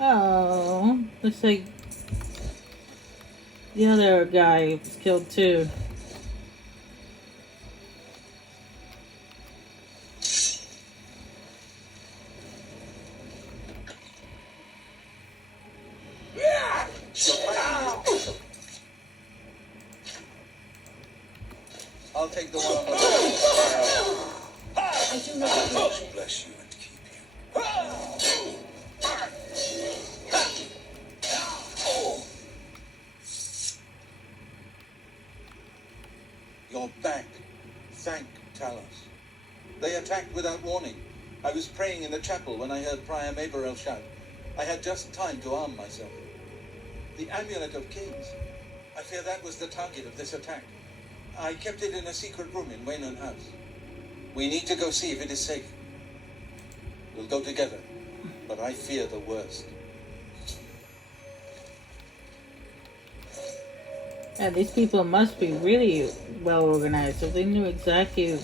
Oh, looks like the other guy was killed too. I'll take the one on the left. I do not approve it. Bless you and keep you. You're back. Thank Talos. They attacked without warning. I was praying in the chapel when I heard Prior Maberel shout. I had just time to arm myself. The Amulet of Kings. I fear that was the target of this attack. I kept it in a secret room in Waynon House. We need to go see if it is safe. We'll go together, but I fear the worst. Yeah, these people must be really well organized, so they knew exactly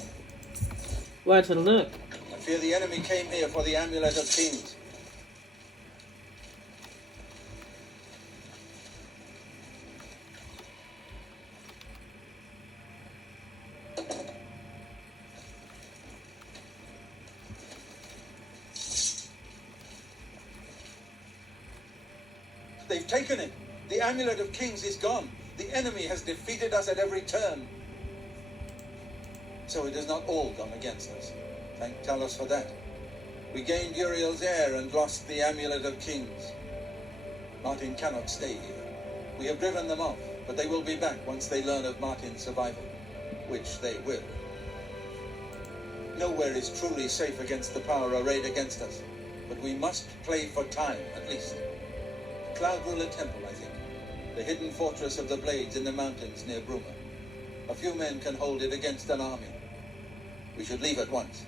where to look. I fear the enemy came here for the Amulet of Kings. They've taken it. The Amulet of Kings is gone. The enemy has defeated us at every turn. So it has not all gone against us. Thank Talos for that. We gained Uriel's heir and lost the Amulet of Kings. Martin cannot stay here. We have driven them off, but they will be back once they learn of Martin's survival, which they will. Nowhere is truly safe against the power arrayed against us, but we must play for time, at least. Cloud Ruler Temple, I think. The hidden fortress of the Blades in the mountains near Bruma. A few men can hold it against an army. We should leave at once.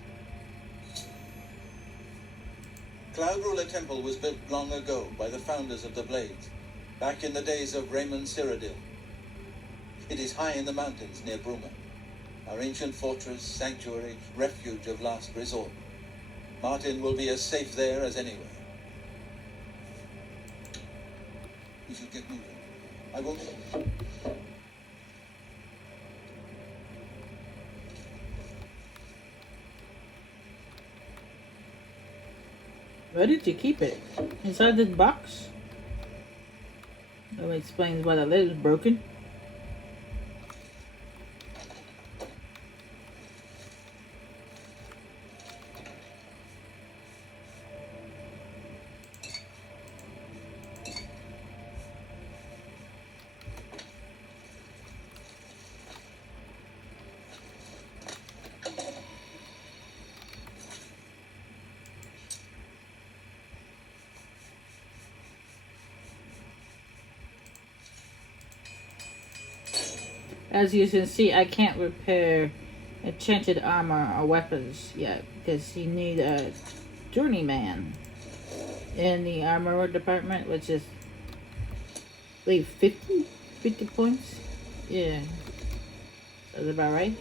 Cloud Ruler Temple was built long ago by the founders of the Blades, back in the days of Raymond Cyrodiil. It is high in the mountains near Bruma. Our ancient fortress, sanctuary, refuge of last resort. Martin will be as safe there as anywhere. We should get moving. I will... Where did you keep it? Inside this box? That explains why the lid is broken. As you can see, I can't repair enchanted armor or weapons yet because you need a journeyman in the armor department, which is, I believe, 50 points. Yeah, that's about right.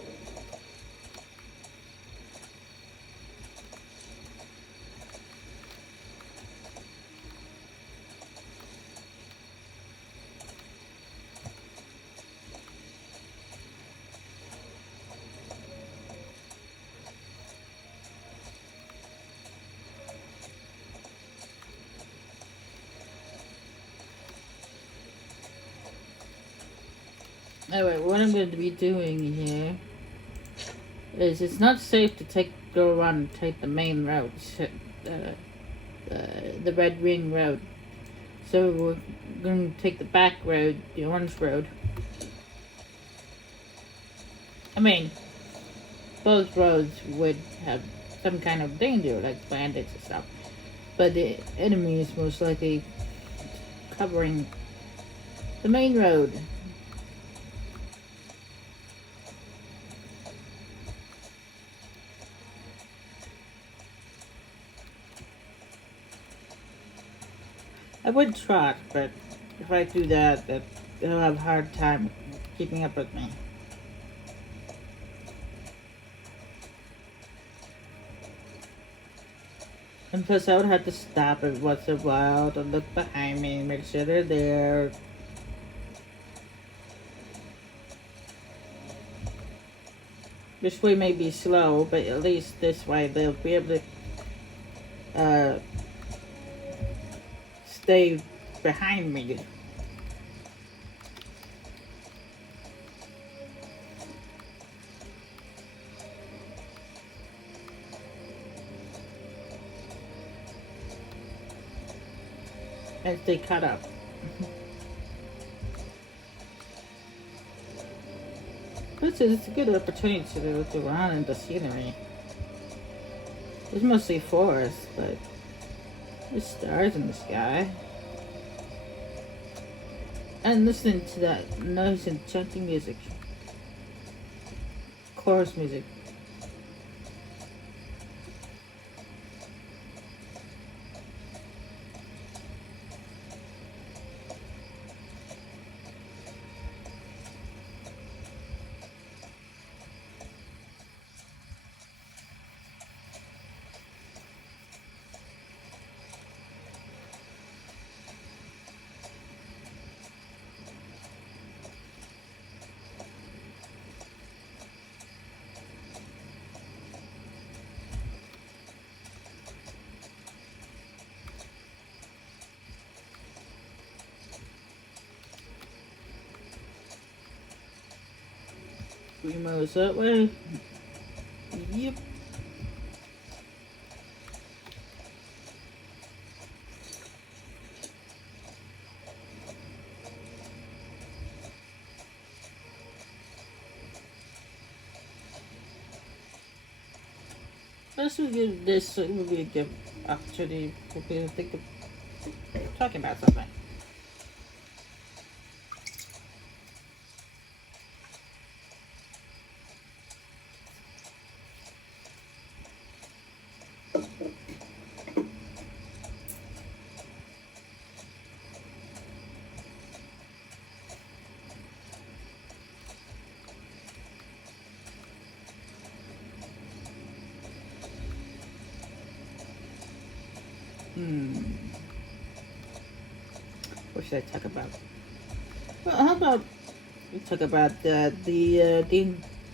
Anyway, what I'm going to be doing here is it's not safe to go around and take the main route, the Red Ring Road. So we're going to take the back road, the Orange Road. I mean, both roads would have some kind of danger, like bandits and stuff. But the enemy is most likely covering the main road. I would trot, but if I do that, they'll have a hard time keeping up with me. And plus, I would have to stop every once in a while to look behind me, make sure they're there. This way may be slow, but at least this way they'll be able to stay behind me. As they cut up. This is a good opportunity to look around in the scenery. It's mostly forest, but there's stars in the sky. And listening to that nice enchanting music. Chorus music. Remo's that way. Yep. This would be a good opportunity for people to think of talking about something. What should I talk about? Well, how about we talk about the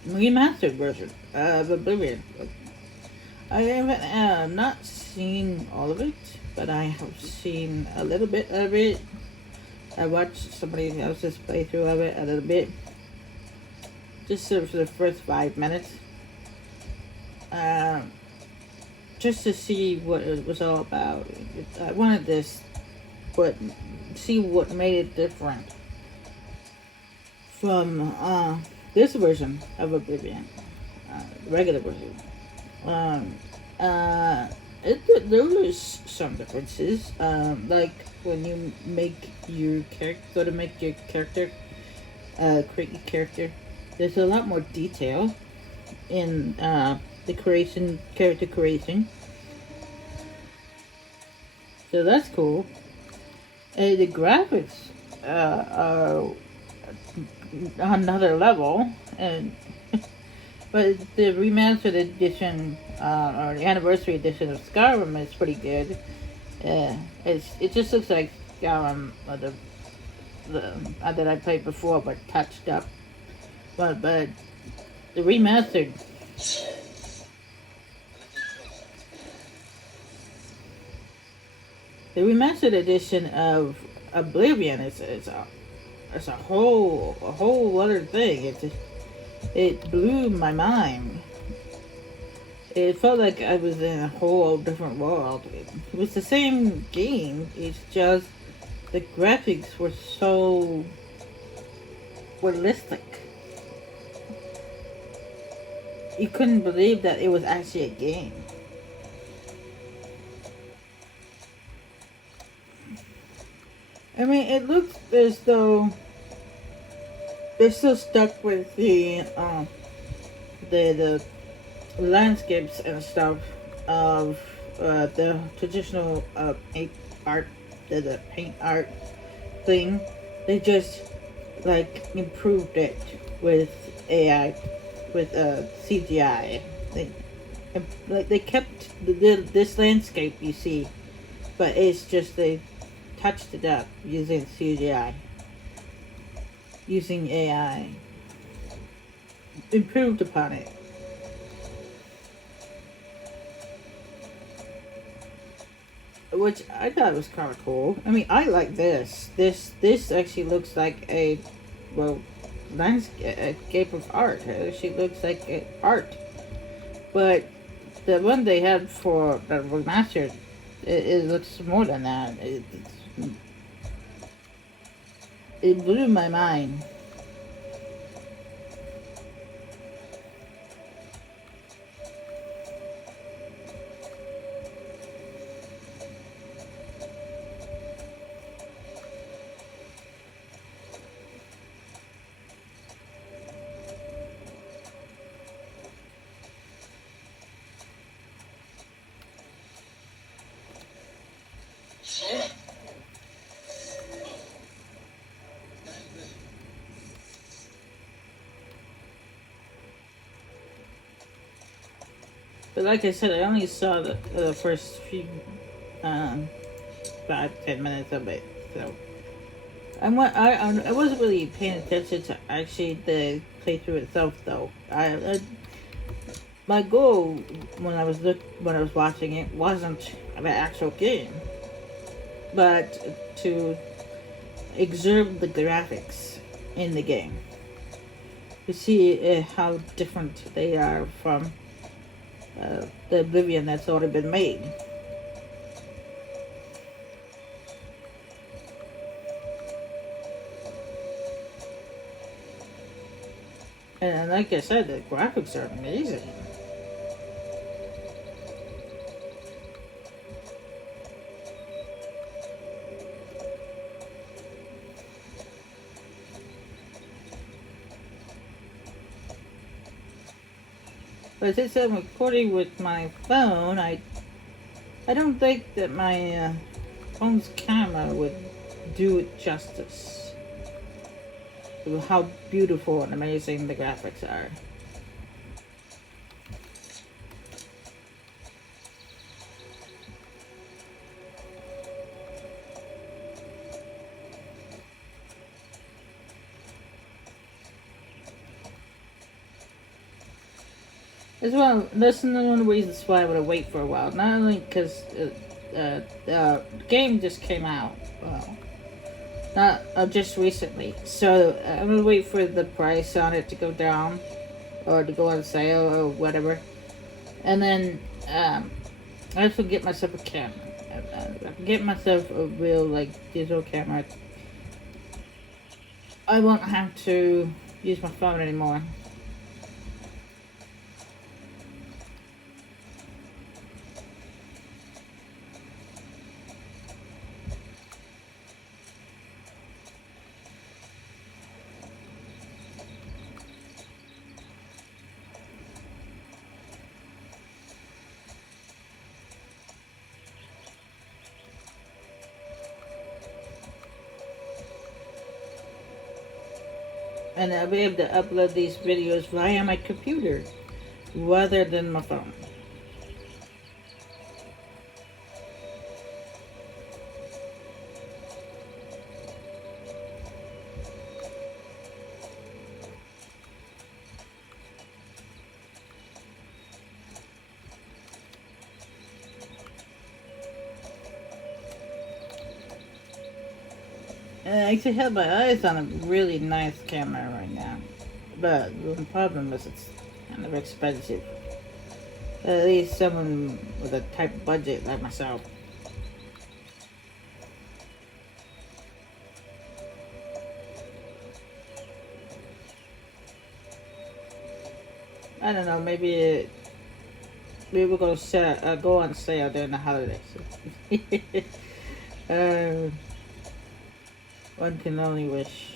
remastered version of Oblivion? I haven't not seen all of it, but I have seen a little bit of it. I watched somebody else's playthrough of it a little bit, just for the first 5 minutes, just to see what it was all about. I wanted this, but see what made it different from this version of Oblivion, the regular version. There was some differences, like when you make your character, create your character. There's a lot more detail in the character creation. So that's cool. The graphics are another level, and but the remastered edition or the anniversary edition of Skyrim is pretty good. It just looks like Skyrim, that I played before, but touched up. But the remastered. The remastered edition of Oblivion is a whole other thing. It blew my mind. It felt like I was in a whole different world. It was the same game. It's just the graphics were so realistic. You couldn't believe that it was actually a game. I mean, it looks as though they're still stuck with the landscapes and stuff of the traditional paint art, the paint art thing. They just like improved it with AI, with CGI thing. And, like, they kept this landscape you see, but it's just they touched it up using CGI, using AI, improved upon it. Which I thought was kind of cool. I mean, I like this. This actually looks like a, well, landscape of art. It actually looks like art. But the one they had for the remastered, it looks more than that. It blew my mind. But like I said, I only saw the first few, 5-10 minutes of it, so I wasn't really paying attention to actually the playthrough itself, though. My goal when I was watching it wasn't the actual game, but to observe the graphics in the game, to see how different they are from the Oblivion that's already been made. And like I said, the graphics are amazing. But since I'm recording with my phone, I don't think that my phone's camera would do it justice to how beautiful and amazing the graphics are. As well, that's one of the reasons why I would wait for a while. Not only because the game just came out, well, not just recently. So I'm gonna wait for the price on it to go down, or to go on sale, or whatever. And then I have to get myself a camera. I can get myself a real digital camera. I won't have to use my phone anymore. And I'll be able to upload these videos via my computer rather than my phone. And I actually have my eyes on a really nice camera right now. But the problem is it's kind of expensive. At least someone with a tight budget like myself. I don't know, maybe we're gonna go on sale during the holidays. One can only wish.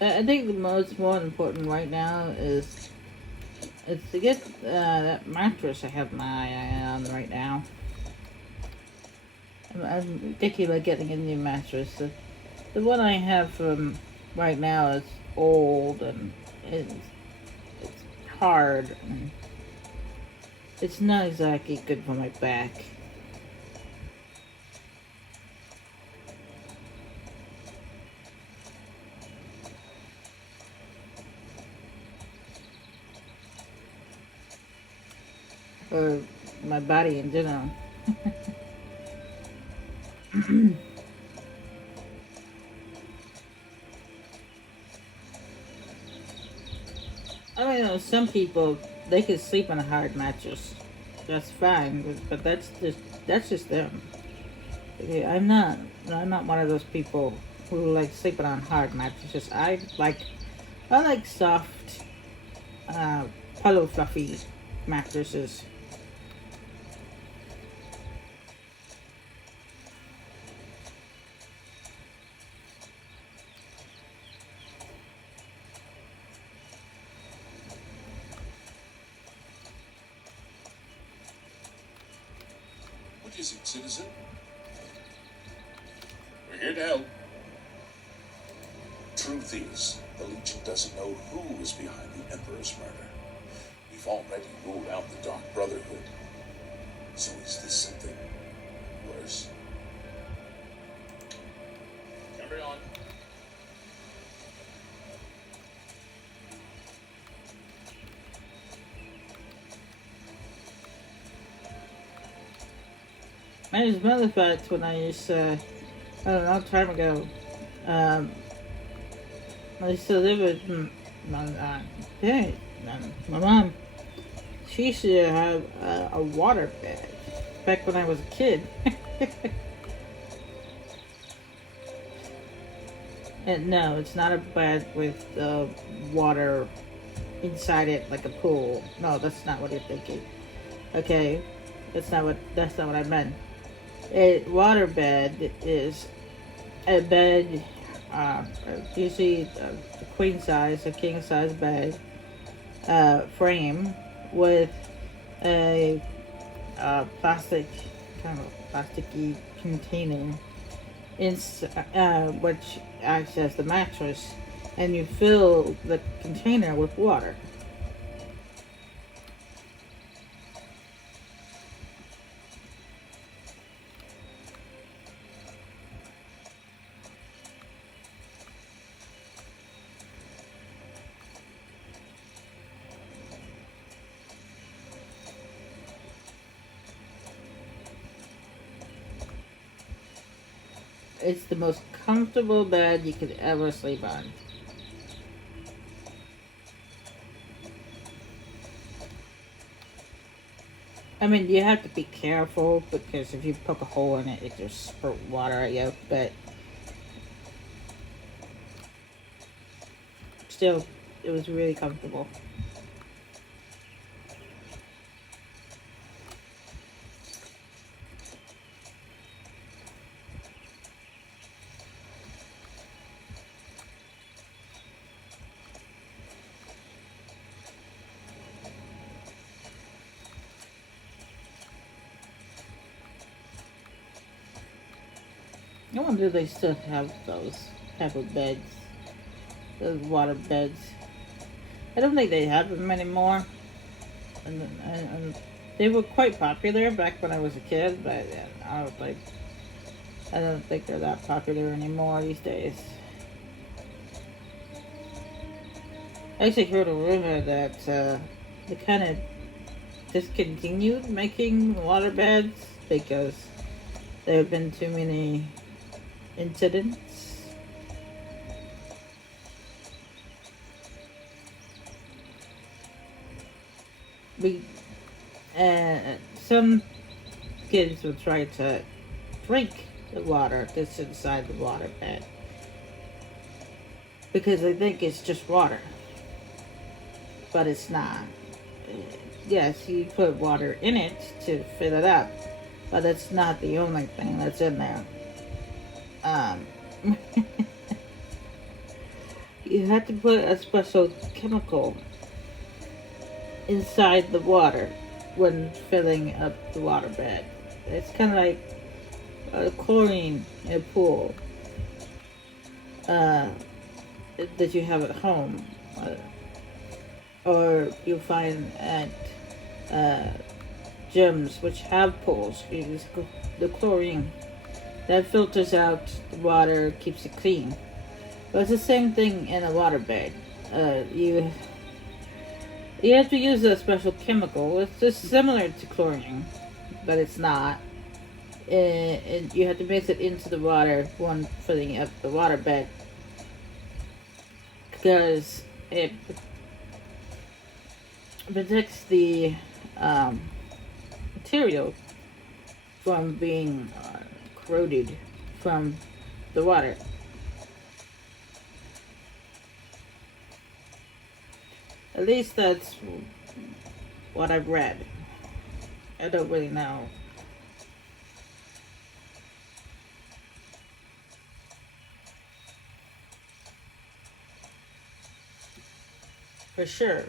I think the most more important right now is to get that mattress I have my eye on right now. I'm thinking about getting a new mattress. The one I have from right now is old and it's hard. And it's not exactly good for my back. Or my body in general. I know some people they can sleep on a hard mattress. That's fine, but that's just them. Okay, I'm not one of those people who like sleeping on hard mattresses. I like soft, pillow fluffy mattresses. What is it, citizen? We're here to help. Truth is, the Legion doesn't know who is behind the Emperor's murder. We've already ruled out the Dark Brotherhood. So is this something worse? Carry on. And as a matter of fact, when I used to, I don't know, a long time ago, I used to live with my parents, my mom. She used to have a water bed back when I was a kid. And no, it's not a bed with water inside it like a pool. No, that's not what you're thinking. Okay, that's not what I meant. A water bed is a bed, usually a queen size, a king size bed frame with a plastic, kind of plasticky container, which acts as the mattress, and you fill the container with water. It's the most comfortable bed you could ever sleep on. I mean, you have to be careful because if you poke a hole in it, it just spurt water at you. But still, it was really comfortable. I wonder if they still have those type of beds, those water beds. I don't think they have them anymore. And they were quite popular back when I was a kid, but I don't think they're that popular anymore these days. I actually heard a rumor that they kind of discontinued making water beds because there have been too many incidents. Some kids will try to drink the water that's inside the water bed because they think it's just water, but it's not. Yes, you put water in it to fill it up, but it's not the only thing that's in there. you have to put a special chemical inside the water when filling up the waterbed. It's kind of like chlorine in a pool that you have at home, or you find at gyms which have pools. You use the chlorine that filters out the water, keeps it clean. But it's the same thing in a waterbed. You have to use a special chemical. It's just similar to chlorine, but it's not. And you have to mix it into the water when filling up the waterbed, because it protects the material from being corroded from the water. At least that's what I've read. I don't really know. For sure.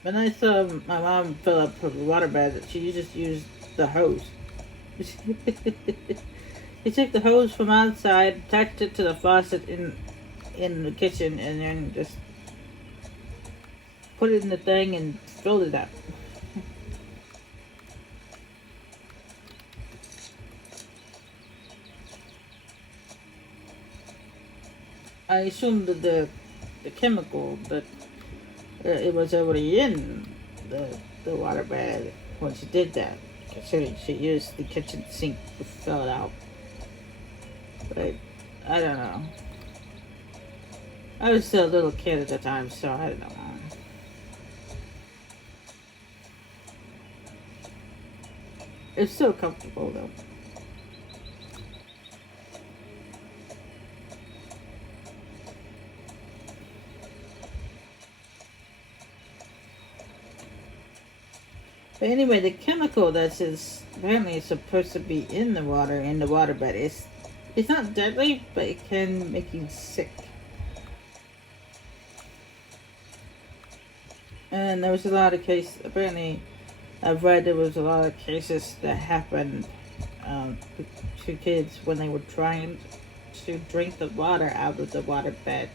When I saw my mom fill up her waterbed, she just used the hose. She took the hose from outside, attached it to the faucet in the kitchen, and then just put it in the thing and filled it up. I assumed that the chemical that it was already in the waterbed when she did that. She used the kitchen sink to fill it out. But I don't know. I was still a little kid at the time, so I don't know. It's still comfortable though. But anyway, the chemical that's apparently supposed to be in the waterbed, it's not deadly, but it can make you sick. And there was a lot of cases, apparently I've read there was a lot of cases that happened to kids when they were trying to drink the water out of the waterbed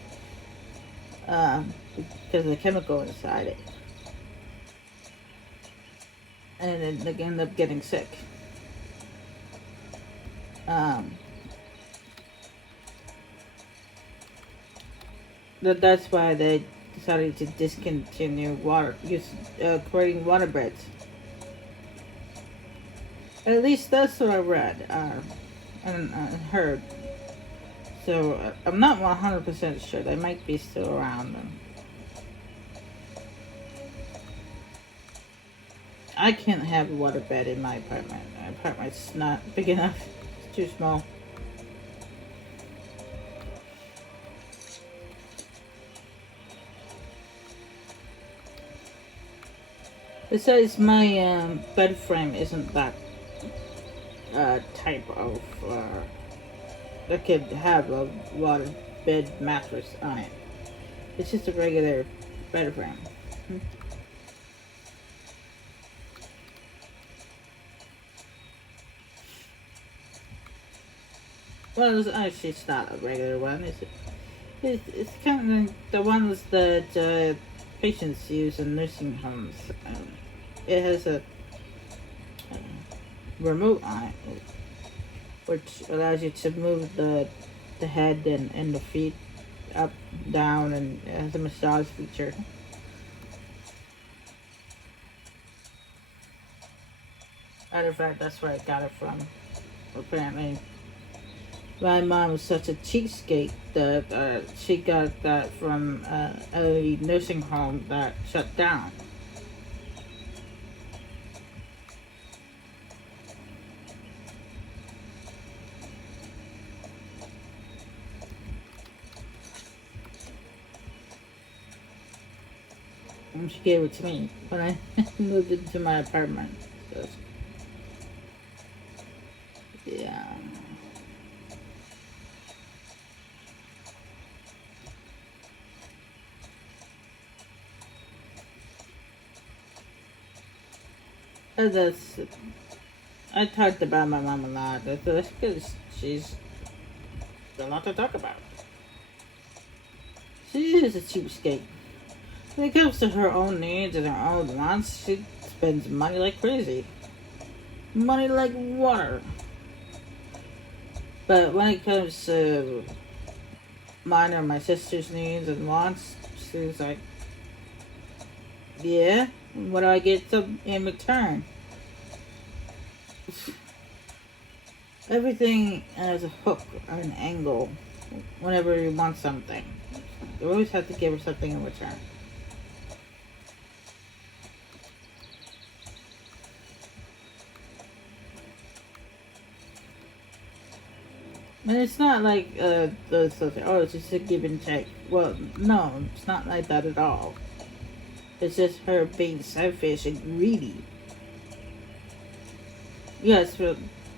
because of the chemical inside it. And then they end up getting sick. That's why they decided to discontinue creating waterbeds. At least that's what I read and heard. So I'm not 100% sure. They might be still around. I can't have a waterbed in my apartment. My apartment's not big enough. It's too small. Besides, my bed frame isn't that type of that could have a waterbed mattress on it. It's just a regular bed frame. Well, it's not a regular one. It's kind of the ones that patients use in nursing homes. It has a remote on it, which allows you to move the head and the feet up, down, and it has a massage feature. Matter of fact, that's where I got it from. Apparently, my mom was such a cheapskate that she got that from a nursing home that shut down. And she gave it to me when I moved into my apartment. So, yeah. That's I talked about my mom a lot. That's because she's a lot to talk about. She is a cheapskate. When it comes to her own needs and her own wants, she spends money like crazy. Money like water. But when it comes to mine or my sister's needs and wants, she's like, yeah, what do I get in return? Everything has a hook or an angle whenever you want something. You always have to give her something in return. And it's not like those oh, it's just a give and take. Well, no, it's not like that at all. It's just her being selfish and greedy. Yes,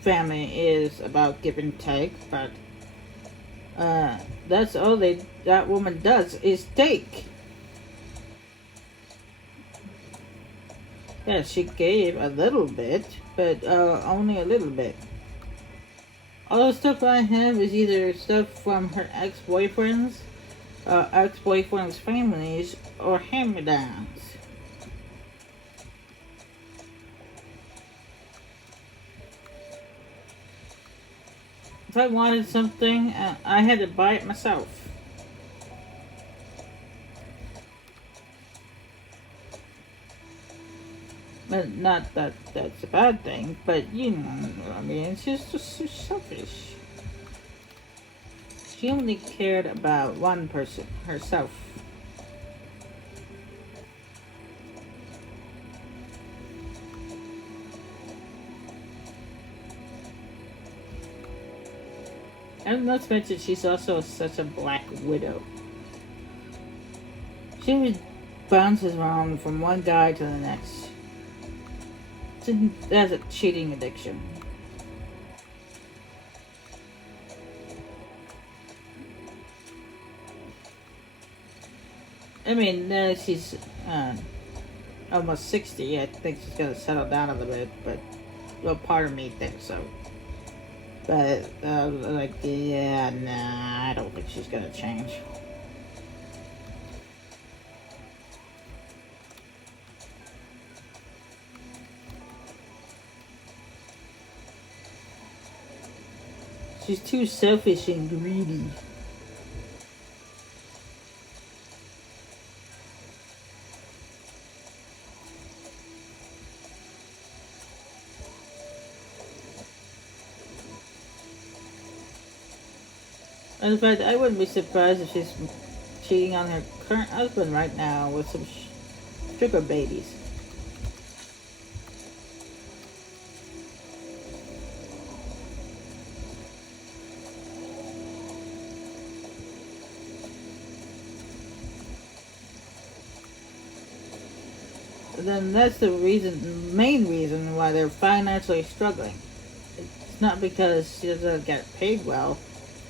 family is about give and take, but that's all that woman does is take. Yeah, she gave a little bit, but only a little bit. All the stuff I have is either stuff from her ex-boyfriends, ex-boyfriends' families, or hand-me-downs. If I wanted something, I had to buy it myself. But not that that's a bad thing, but you know, I mean, it's just so selfish. She only cared about one person, herself. And not to mention, she's also such a black widow. She always bounces around from one guy to the next. She has a cheating addiction. I mean, she's almost 60. I think she's gonna settle down a little bit, but well, part of me thinks so. But like, yeah, nah, I don't think she's gonna change. She's too selfish and greedy. In fact, I wouldn't be surprised if she's cheating on her current husband right now with some sugar babies. Then that's the main reason why they're financially struggling. It's not because she doesn't get paid well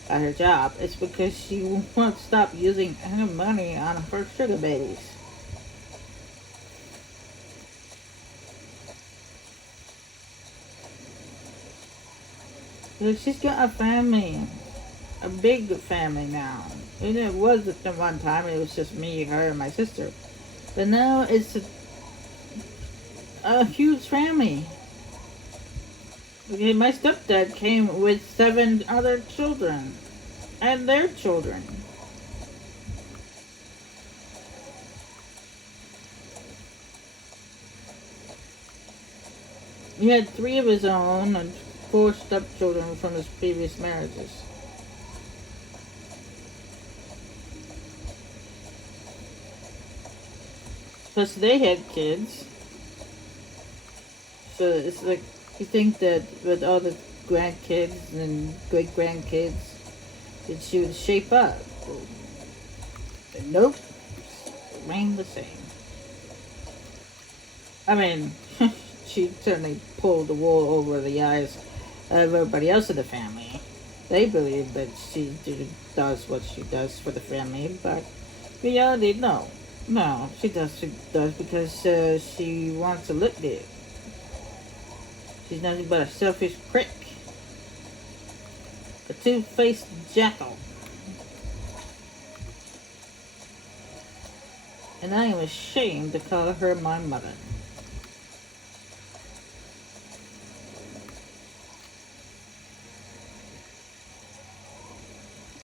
at her job. It's because she won't stop using her money on her sugar babies. Because she's got a family, a big family now. And it was at one time, it was just me, her, and my sister. But now it's a huge family. Okay, my stepdad came with 7 other children and their children. He had 3 of his own and 4 stepchildren from his previous marriages. Plus they had kids. So it's like, you think that with all the grandkids and great-grandkids, that she would shape up. But nope, it remained the same. I mean, she certainly pulled the wool over the eyes of everybody else in the family. They believe that she does what she does for the family, but in reality, no. No, she does because she wants to look good. She's nothing but a selfish prick. A two-faced jackal. And I am ashamed to call her my mother.